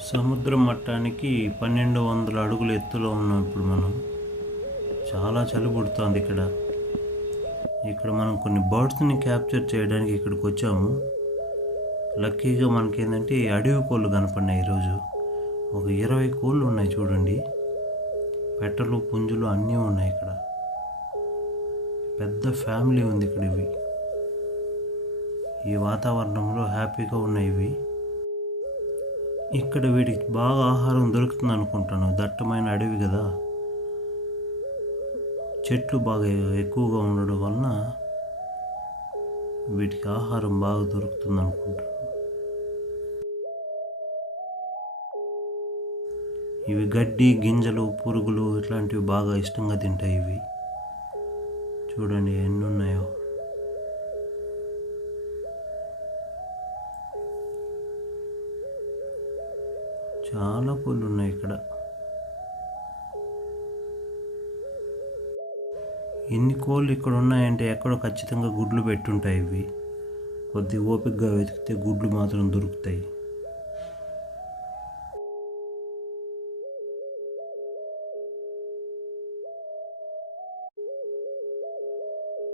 సముద్ర మట్టానికి పన్నెండు వందల అడుగుల ఎత్తులో ఉన్నాం ఇప్పుడు మనం. చాలా చలి పుడుతుంది ఇక్కడ. ఇక్కడ మనం కొన్ని బర్డ్స్ని క్యాప్చర్ చేయడానికి ఇక్కడికి వచ్చాము. లక్కీగా మనకేంటంటే అడవి కోళ్ళు కనపడినాయి ఈరోజు. ఒక ఇరవై కోళ్ళు ఉన్నాయి చూడండి. పెట్టలు పుంజులు అన్నీ ఉన్నాయి ఇక్కడ. పెద్ద ఫ్యామిలీ ఉంది ఇక్కడ ఇవి. ఈ వాతావరణంలో హ్యాపీగా ఉన్నాయి ఇవి. ఇక్కడ వీటికి బాగా ఆహారం దొరుకుతుంది అనుకుంటాను దట్టమైన అడవి కదా. చెట్లు బాగా ఎక్కువగా ఉండడం వలన వీటికి ఆహారం బాగా దొరుకుతుంది అనుకుంటాను ఇవి గడ్డి గింజలు పురుగులు ఇట్లాంటివి బాగా ఇష్టంగా తింటాయి ఇవి. చూడండి ఎన్ని ఉన్నాయో చాలా పూలు ఉన్నాయి ఇక్కడ. ఎన్ని కోళ్ళు ఇక్కడ ఉన్నాయంటే ఎక్కడో ఖచ్చితంగా గుడ్లు పెట్టుంటాయి ఇవి. కొద్ది ఓపికగా వెతికితే గుడ్లు మాత్రం దొరుకుతాయి.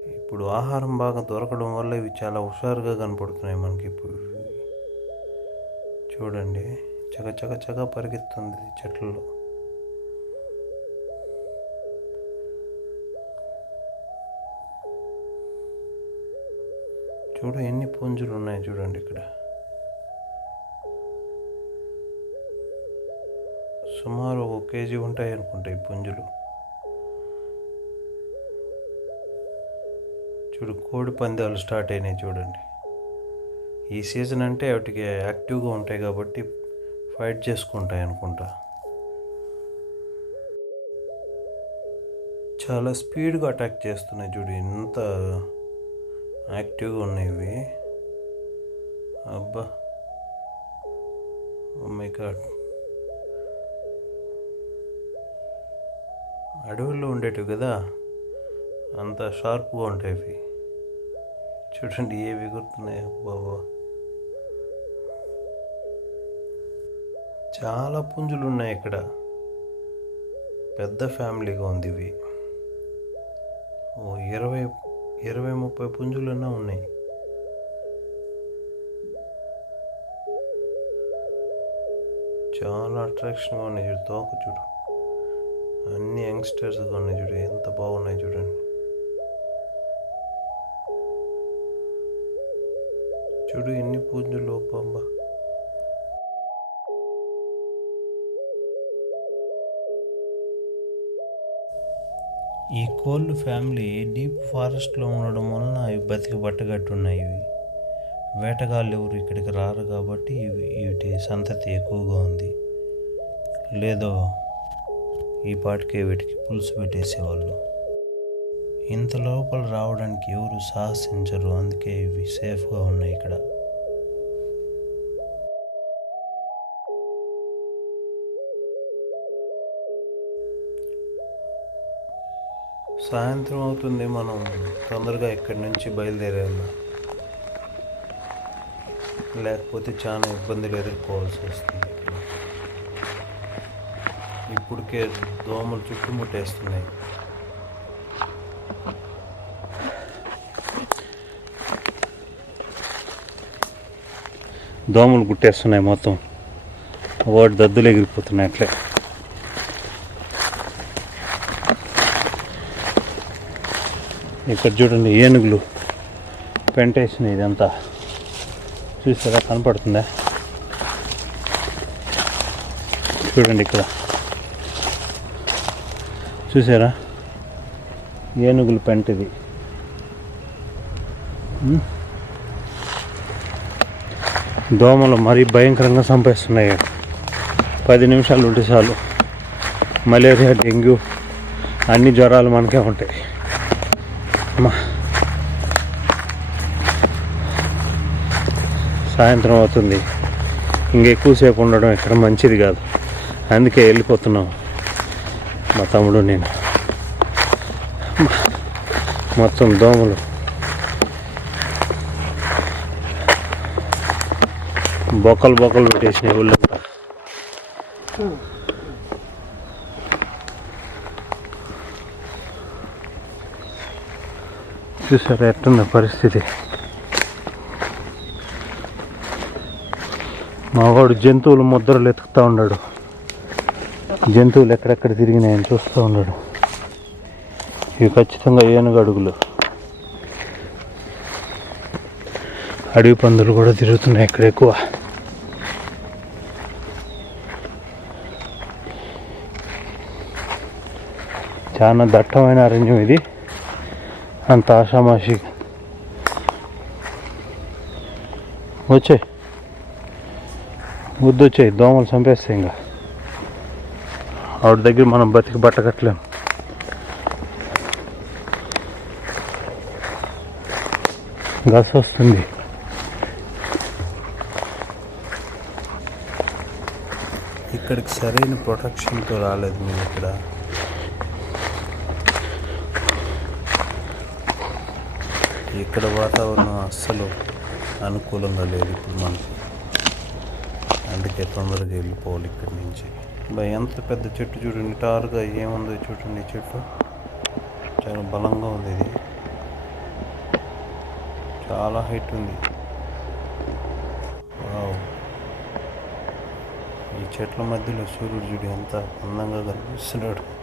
ఇప్పుడు ఆహారం బాగా దొరకడం వల్ల ఇవి చాలా హుషారుగా కనపడుతున్నాయి మనకి ఇప్పుడు. చూడండి చక చక చక పరిగెత్తుంది చెట్లలో. చూడు ఎన్ని పుంజులు ఉన్నాయి చూడండి ఇక్కడ. సుమారు ఒక కేజీ ఉంటాయి అనుకుంటాయి పుంజులు. ఇప్పుడు కోడి పందాలు స్టార్ట్ అయినాయి చూడండి. ఈ సీజన్ అంటే వాటికి యాక్టివ్గా ఉంటాయి కాబట్టి ఫైట్ చేసుకుంటాయి అనుకుంటా. చాలా స్పీడ్గా అటాక్ చేస్తున్నాయి చూడు ఎంత యాక్టివ్గా ఉన్నాయి ఇవి. అబ్బా! Oh గాడ్ అడవుల్లో ఉండేటివి కదా అంత షార్ప్గా ఉంటాయి ఇవి. చూడండి ఏవి గుర్తున్నాయి బాబా. చాలా పుంజులు ఉన్నాయి ఇక్కడ. పెద్ద ఫ్యామిలీగా ఉంది ఇవి. ఓ ఇరవై ఇరవై ముప్పై పుంజులన్నా ఉన్నాయి. చాలా అట్రాక్షన్గా ఉన్నాయి. చూడు తోక చూడు. అన్ని యంగ్స్టర్స్గా ఉన్నాయి చూడు. ఎంత బాగున్నాయి చూడండి. చూడు ఎన్ని పుంజులు బాబా ఈ కోళ్ళు ఫ్యామిలీ డీప్ ఫారెస్ట్లో ఉండడం వలన అవి బతికి పట్టగట్టున్నాయి ఇవి. వేటగాళ్ళు ఎవరు ఇక్కడికి రారు కాబట్టి వీటి సంతతి ఎక్కువగా ఉంది. లేదో ఈ పాటికే వీటికి పులుసు పెట్టేసేవాళ్ళు. ఇంత లోపల రావడానికి ఎవరు సాహసించరు. అందుకే ఇవి సేఫ్గా ఉన్నాయి ఇక్కడ. సాయంత్రం అవుతుంది. మనం తొందరగా ఇక్కడి నుంచి బయలుదేరాము లేకపోతే చాలా ఇబ్బందులు ఎదుర్కోవాల్సి వస్తుంది ఇప్పటికే దోమలు చుట్టుముట్టేస్తున్నాయి. దోమలు కుట్టేస్తున్నాయి మొత్తం. వాటి దద్దులు ఎగిరిపోతున్నాయి అట్లే. ఇక్కడ చూడండి ఏనుగులు. పెంటేసినాయి ఇదంతా. చూసారా? కనపడుతుందా? చూడండి ఇక్కడ. చూసారా? ఏనుగులు పెంట ఇది దోమలు మరీ భయంకరంగా చంపేస్తున్నాయి పది నిమిషాలు ఉంటే చాలు. మలేరియా డెంగ్యూ అన్ని జ్వరాలు మనకే ఉంటాయి. అమ్మా. సాయంత్రం అవుతుంది. ఇంకెక్కువసేపు ఉండడం ఇక్కడ మంచిది కాదు. అందుకే వెళ్ళిపోతున్నాం. మా తమ్ముడు నేను. మొత్తం దోమలు. బొక్కలు బొక్కలు పెట్టేసినాయి ఊళ్ళంతా చూసారు ఎట్టున్న పరిస్థితి. మావాడు జంతువులు ముద్రలు ఎతుకుతూ ఉన్నాడు. జంతువులు ఎక్కడెక్కడ తిరిగినాయని చూస్తూ ఉన్నాడు. ఇవి ఖచ్చితంగా ఏనుగు అడుగులు. అడవి పందులు కూడా తిరుగుతున్నాయి ఇక్కడ ఎక్కువ. చాలా దట్టమైన అరణ్యం ఇది. అంత ఆషామాషి. వచ్చాయి ముద్దు వచ్చాయి దోమలు చంపేస్తాయి ఇంకా. ఆవిడ దగ్గర మనం బతికి బట్టకట్లేం గస వస్తుంది. ఇక్కడికి సరైన ప్రొటెక్షన్తో రాలేదు మేము ఇక్కడ. ఇక్కడ వాతావరణం అస్సలు అనుకూలంగా లేదు ఇప్పుడు మనకి. అందుకే తొందరగా వెళ్ళిపోవాలి ఇక్కడి నుంచి. ఎంత పెద్ద చెట్టు చూడండి. టారుగా ఏముందో చూడండి చెట్టు. చాలా బలంగా ఉంది ఇది. చాలా హైట్ ఉంది. వావ్. ఈ చెట్ల మధ్యలో సూర్యుడు చూడు ఎంత అందంగా కనిపిస్తున్నాడు.